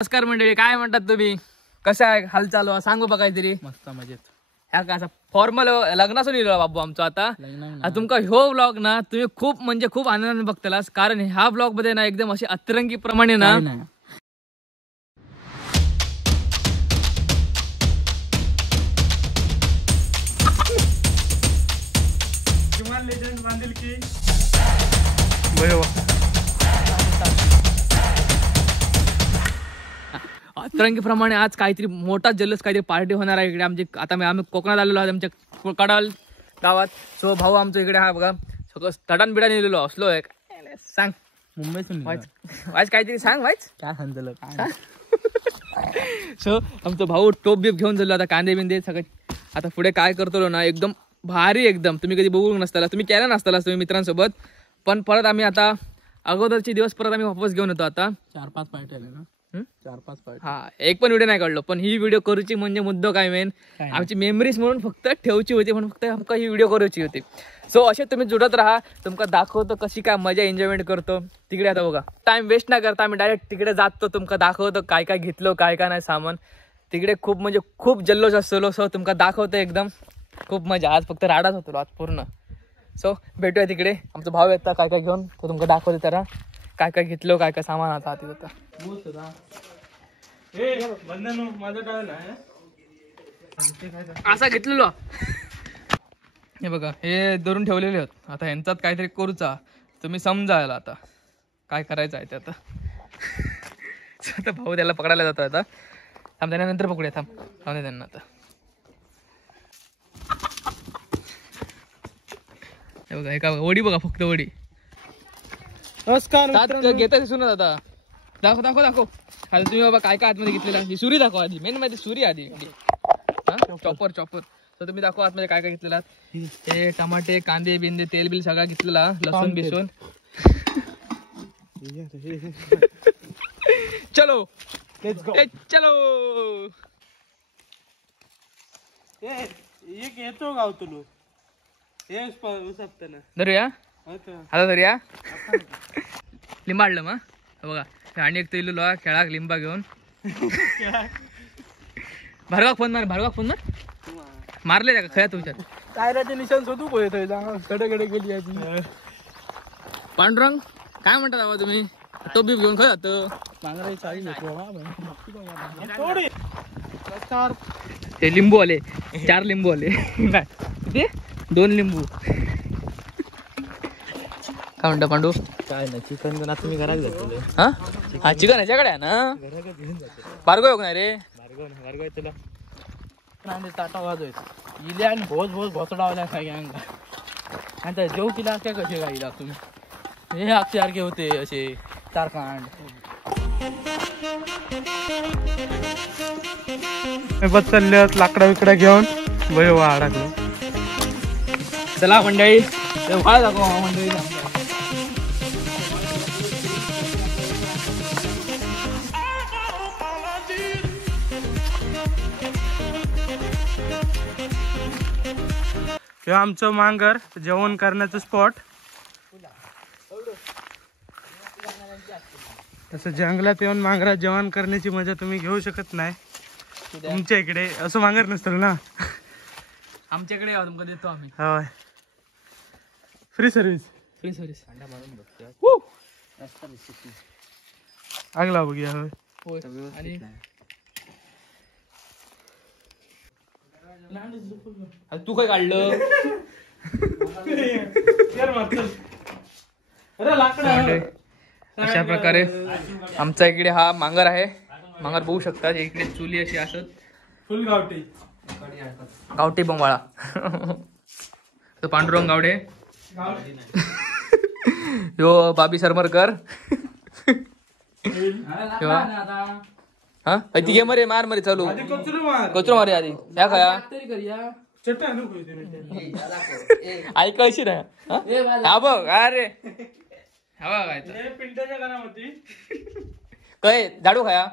नमस्कार मंडळी, काय म्हणतात तुम्ही? कशा आहे? हालचाल सांगू बघा काहीतरी. मस्त मजेत. ह्या काय फॉर्मल लग्नासून येलो बाबू आमचं आता तुमका ह्यो ब्लॉग ना तुम्ही खूप म्हणजे खूप आनंदाने बघतलास, कारण ह्या ब्लॉग मध्ये ना एकदम अशी अतरंगी प्रमाणे ना अतरंगी प्रमाणे आज काहीतरी मोठा जल्लोष काहीतरी पार्टी होणार आहे इकडे आमची. आता आम्ही कोकणात आलेलो आहोत आमच्या कडाल गावात. सो भाऊ आमचं इकडे हा बघा सगळं तडान बिडा नेलेलो असलो आहे. सांग मुंबईतून वाईच काहीतरी सांग वाईच काय सांगतलं. सो आमचं भाऊ टोप बीप घेऊन झालो आता, कांदे बिंदे सगळं. आता पुढे काय करतो ना एकदम भारी, एकदम तुम्ही कधी बघू नसताला, तुम्ही केला नसताला तुम्ही मित्रांसोबत. पण परत आम्ही आता अगोदरचे दिवस परत आम्ही वापस घेऊन येतो. आता 4-5 पार्टी आले ना, 4-5 पार्टी. हा, एक पण व्हिडिओ नाही काढलो, पण ही व्हिडिओ करूची म्हणजे मुद्दा काय मेन आमची मेमरीज म्हणून फक्त ठेवची होती, म्हणून फक्त आमका ही व्हिडिओ करूची होती. सो असे तुम्ही जुडत राहा, तुमका दाखवतो कशी काय मजा एन्जॉयमेंट करतो तिकडे. आता बघा टाइम वेस्ट नाही करता, आम्ही डायरेक्ट तिकडे जातो, तुमका दाखवतो काय काय घेतलो काय काय नाही सामान. तिकडे खूप म्हणजे खूप जल्लोष असतो. सो तुमका दाखवतो एकदम खूप मजा. आज फक्त राडाच होतो आज पूर्ण. सो भेटूया तिकडे, आमचा भाऊ येतात काय काय घेऊन, तो तुमका दाखवतो त्याला काय काय घेतलो काय काय सामान आता हाती होता. असा घेतलेलो हे बघा, हे धरून ठेवलेले आहेत. आता ह्यांच्यात काहीतरी करूचा, तुम्ही समजायला आता काय करायचं आहे ते. आता आता भाऊ त्याला पकडायला जातो. आता थांब, त्यांना नंतर पकडूया. थांब त्यांना आता. हे बघा, हे का वडी बघा, फक्त वडी. नमस्कार. घेता दिसून आता दाखव दाखव दाखव. आता तुम्ही बाबा काय काय आतमध्ये घेतलेला, ही सुरी दाखवा आधी. मेन माहिती सुरी आधी. Chopper chopper. तर तुम्ही दाखवा आतमध्ये काय काय घेतलेला. हे टमाटे कांदे बिंदे तेल बिल सगळा घेतलेला, लसूण बिसून. चलो चलो येतो गाव तुलो धरूया आता, धरूया. लिंबाडलं मग बघा, आणि एक इल्लो खेळाक लिंबा घेऊन. भरगाव फोन मार मारले का खऱ्या तुमच्यात कायराचे निशाण शोधू कडे गेली आधी. पांडुरंग काय म्हणतात बाबा तुम्ही? टोप बीप घेऊन खरं ते लिंबू आले, 4 लिंबू आले. ते 2 लिंबू. काय म्हणता पांडू? काय नाही, चिकन तुम्ही घरात घेतले. हा चिकन ह्याच्याकडे आहे ना. बारगो योग नाही रे, बारगो तुला ताटा वाजवायचं इले आणि भोज भोसडावल्या सगळ्यांना. आणि जेव किला काय कसे गाईला तुम्ही हे सारखे होते असे 4 कांड. चालले लाकडा विकडा घेऊन वय अडकलो. चला मंडळी काय दाखव मंडळी. किंवा आमचं मांगर जेवण करण्याचं स्पॉट. तसं जंगलात येऊन मांगरात जेवण करण्याची मजा तुम्ही घेऊ शकत नाही. तुमच्या इकडे असं मांगर नसतं ना. आमच्याकडे तुमका देतो आम्ही. होय, फ्री सर्व्हिस. आगला बघूया. होय, आणि तू काय काढलं? अशा प्रकारे आमचा इकडे हा मांगर आहे. मांगर बघू शकता, इकडे चुली अशी असत. फुल गावठी बंबाळा. तो पांडुरंग गावडे, यो बाबी सरमरकर. हा ती घे मरे, मार मरे चालू कचरो मारे आधी. ह्या खाया ऐकायची ना. हा बघ अरे हा बघायचं पिंटाच्या घरामध्ये काय झाडू खाया.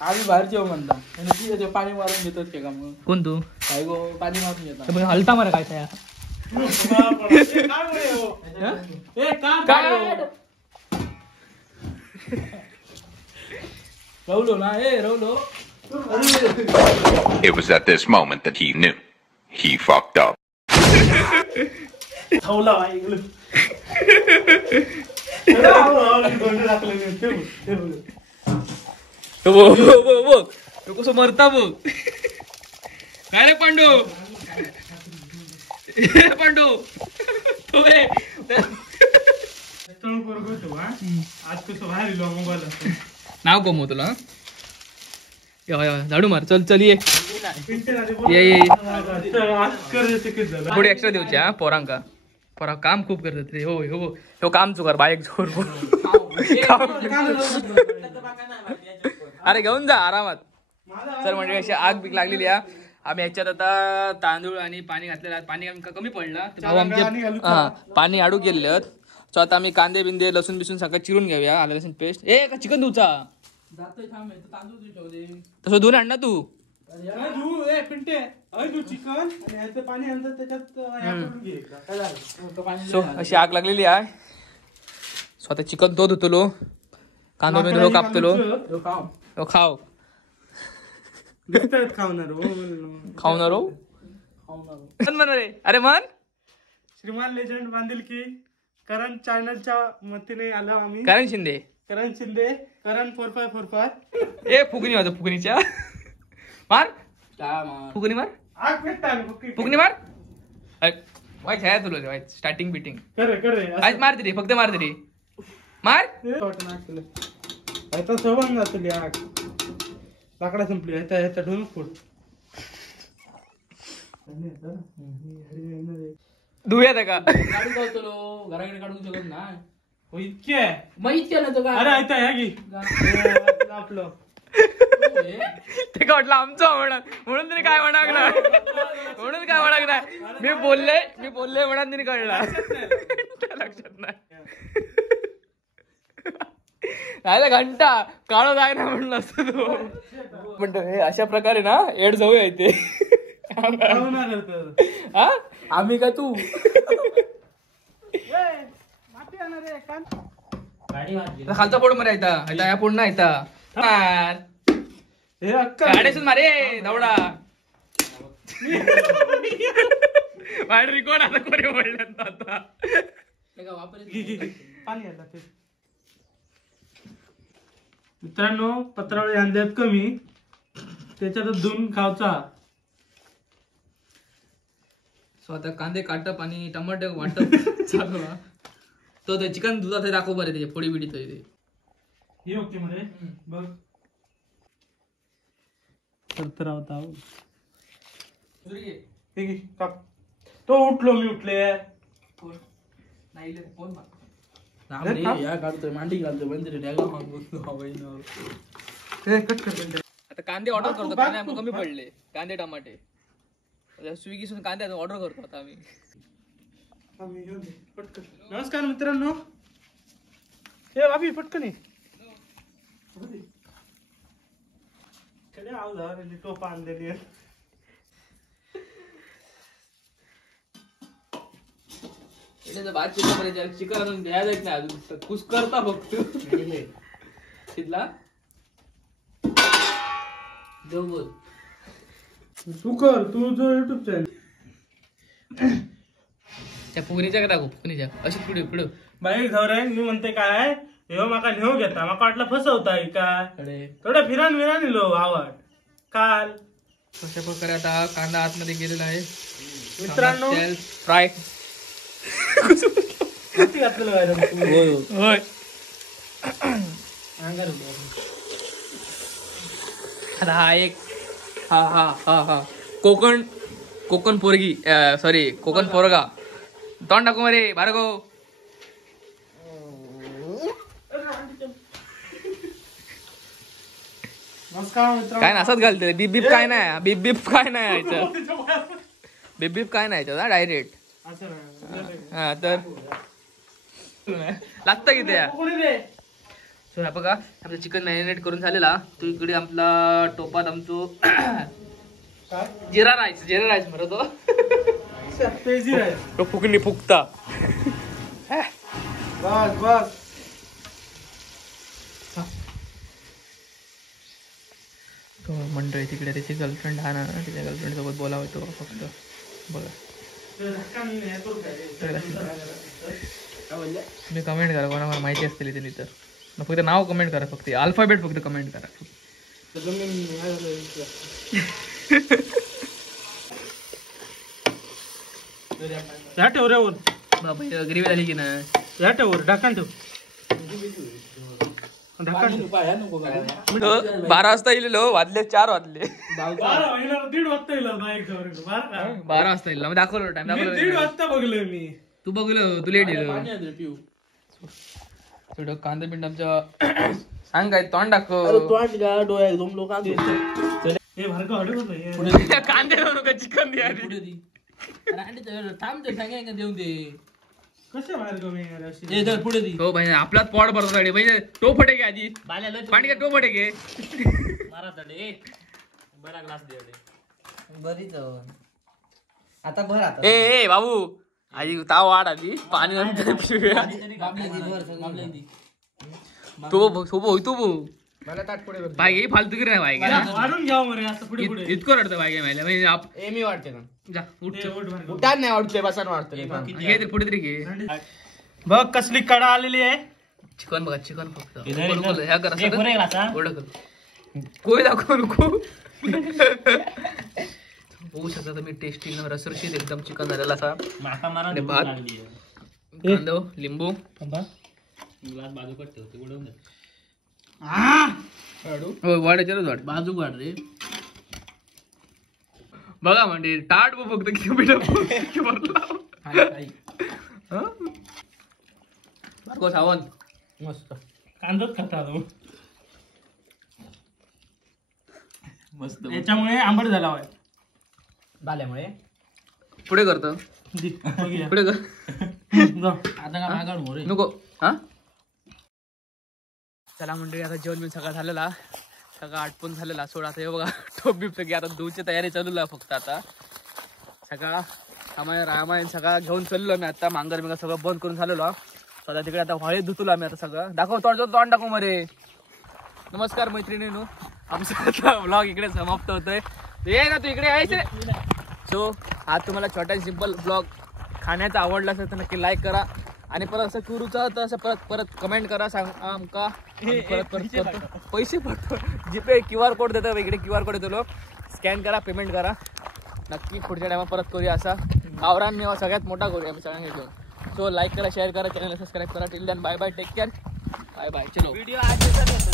आम्ही बाहेरचे म्हणता पाणी मारून घेतात का मग. कोण तू? काय गो पाणी मारून घेतात. हलता मारा काय रवलो ना रवलो. It was at this moment that he knew. He fucked up. तो कसं मरता बघ. काय रे पांडू पांडू तो आज कसं बाहेर मोबाईल नाव कमव तुला. झाडू मार. चल चल ये पुढे एक्स्ट्रा देऊचे हा पोरांका. पोरा काम खूप करतात रे. होय हो तो काम चुकार बाईक जोर. अरे घेऊन जा आरामात. सर म्हणजे अशी आग बीक लागलेली आहे. आम्ही ह्याच्यात आता तांदूळ आणि पाणी घातलेलं आहे. पाणी कमी पडलं तर भाऊ आमचे पाणी आडू गेले. सो आता आम्ही कांदे बिंदे लसूण बिसून सगळं चिरून घेऊया. आलं लसूण पेस्ट. ए का चिकन धुचा तसं धुवून आण ना तू. सो अशी आग लागलेली आहे. सो आता चिकन तो धुतलो. कांदा बिंदू कापतलो. खाव खावणार हो. अरे मन श्रीमान लेजंड बांधील की करण चॅनलच्या मतीने आलो आम्ही. करण शिंदे करण 4545. ए फुगणी वाजव. फुगणीच्या मार फुगणी मार. आग भेटता फुगणी मार. वाईट आहे तुला वाईट स्टार्टिंग बिटिंग करे मार तरी फक्त मार तरी मार. आता सवंग जातली आग. लाकडा संपली. ह्याचा ढोल फोड. धुया का गाडी जातो घराकडे काढून शकत ना. इतके मग इतके ना तो काय. अरे ऐका या की आपलं ते का वाटलं आमचं म्हणून तरी काय म्हणागला. म्हणून काय म्हणागला. मी बोलले म्हणून तरी कळला. लक्षात नाही. घंटा काळो जाय ना म्हणलं असतं तो. म्हणतो हे अशा प्रकारे ना एड जाऊया इथे. हा आम्ही का तू खालचा पोड मध्ये येता या पोड ना येता गाड्यासून मारे धावडा. बाहेर रिकॉर्ड आता कोणी बोलल्यात आता. पाणी आलं ते. मित्रांनो पत्रावळी आणल्यात कमी त्याच्यात धुवून खावचा. सो आता कांदे काटप आणि टमाटे वाटप चालू. तो ते चिकन दुधात दाखव बरे त्याचे फोडी बिडी ते हे ओके मध्ये बघ. तरतरावता तो उठलो मी उठले. काढतोय मांडी घालतोय बंद. आता कांदे ऑर्डर करतो. कांदे आम्ही कमी पडले. कांदे टमाटे स्विगीसून कांदे ऑर्डर करतो आता आम्ही. नमस्कार मित्रांनो. हे भाभी पटकन टोपा आणलेली. चिकन अजून द्यायला नाही. अजून कुस करता फक्त तिथला देऊ बोल. तू कर तुझं युट्यूब चॅनल. त्या फुगणीच्या का दाखव. फुगणीच्या अशी पुढे पुढे बाईक धवराय. मी म्हणते काय ह्यो माका नेऊ घेता. माका वाटलं फसवताय काय. थोडं फिरान लो आवड काल. अशा प्रकारे आता कांदा आतमध्ये गेलेला आहे मित्रांनो. फ्राय होय. हा एक हा कोकण पोरगी सॉरी कोकण पोरगा. तोंड टाकू मरे भार्गव. काय ना असंच घालते. बीप बीप काय नाही. बीप बीप काय नाही याच्यात. बीप बीप काय नाही याच्यात डायरेक्ट. हा तर लागतं की त्या. सो ह्या बघा आपलं चिकन मॅरिनेट करून झालेला. तो इकडे आपला टोपात आमचो जिरा राईस म्हणतो. तो फुकणी फुकता तो मंडळी तिकडे त्याची गर्लफ्रेंड हा ना तिच्या गर्लफ्रेंड सोबत बोलावं तो फक्त बघा तुम्ही कमेंट करा कोणाला माहिती असतील त्यांनी तर फक्त नाव कमेंट करा फक्त अल्फाबेट फक्त कमेंट करा ठेवऱ्यावर बाबा ग्रेव्ही झाली की ना या ठेवर ढाकण ठेव 12 वाजता येईल वाजले 4 वाजले 1:30 वाजता येईल 12 वाजता येईल दाखवलं टाइम दाखवलं वाजता बघलोय मी तू बघलं तू लेट येईल थोडं कांदा पिंड आमच्या सांग काय तोंड दाखव डोळ्यात दोन लोक कांदे नका चिकन द्या देऊन दे कशा बाहेर पुढे दी हो भाई आपलाच पॉट भरतो साडी म्हणजे तो फटे घे आधी पाणी का तो फटे घे मारा तडे बरा ग्लास दे बरीच आता भर आता ए बाबू आधी ताव वाढ आधी पाणी नंतर पिऊया तो सोबो होय तू मला ताट पुढे बाय फालतू की नाही बाय वाढून घ्या मरे आता पुढे पुढे इतकं रडतं बाय म्हणजे म्हणजे मी वाटते ना जा उठ उठान नाही वाटते बसान वाटते घे ते पुढे तरी घे बघ कसली कडा आलेली आहे चिकन बघा चिकन फक्त ह्या करा कोय दाखव नको होऊ शकता तुम्ही टेस्टी रसरशीत एकदम चिकन झालेला असा आणि भात कांदा लिंबू वाढायचे वाढ बाजू वाढ रे बघा म्हणजे टाट फक्त सावंत मस्त कांदाच खाता मस्त याच्यामुळे आंबट झाला होय बाल्यामुळे पुढे करतो पुढे कर आता का मागाड मोरे नको हा चला मंडळी आता जेवण मी सगळं झालेला सगळं आटपून झालेला सोड आता हे बघा टोप बीप सगळी आता धुवची तयारी चालू आहे फक्त आता सगळा रामायण सगळा घेऊन चाललो मी आता मांगर बिंगर सगळं बंद करून झालेलो सध्या तिकडे आता व्हाळी धुतलो आम्ही आता सगळं दाखव तोंड दाखव मरे नमस्कार मैत्रिणींनो आमचा आता व्लॉग इकडे समाप्त होतोय ये ना तू इकडे यायचे सो हा तुम्हाला छोटा सिंपल ब्लॉग खाण्याचा आवडला असेल तर नक्की लाईक करा आणि परत असं कुरूचा तर असं परत कमेंट करा सांग आमका परत पैसे पडतो जीपे QR कोड देतो इकडे QR कोड देतो स्कॅन करा पेमेंट करा नक्की पुढच्या टायमा परत करूया असा गावरान मेवा सगळ्यात मोठा करूया आम्ही सगळ्यांना घेऊन सो लाईक करा शेअर करा चॅनल सबस्क्राईब करा till then bye bye take care bye bye चलो व्हिडिओ आज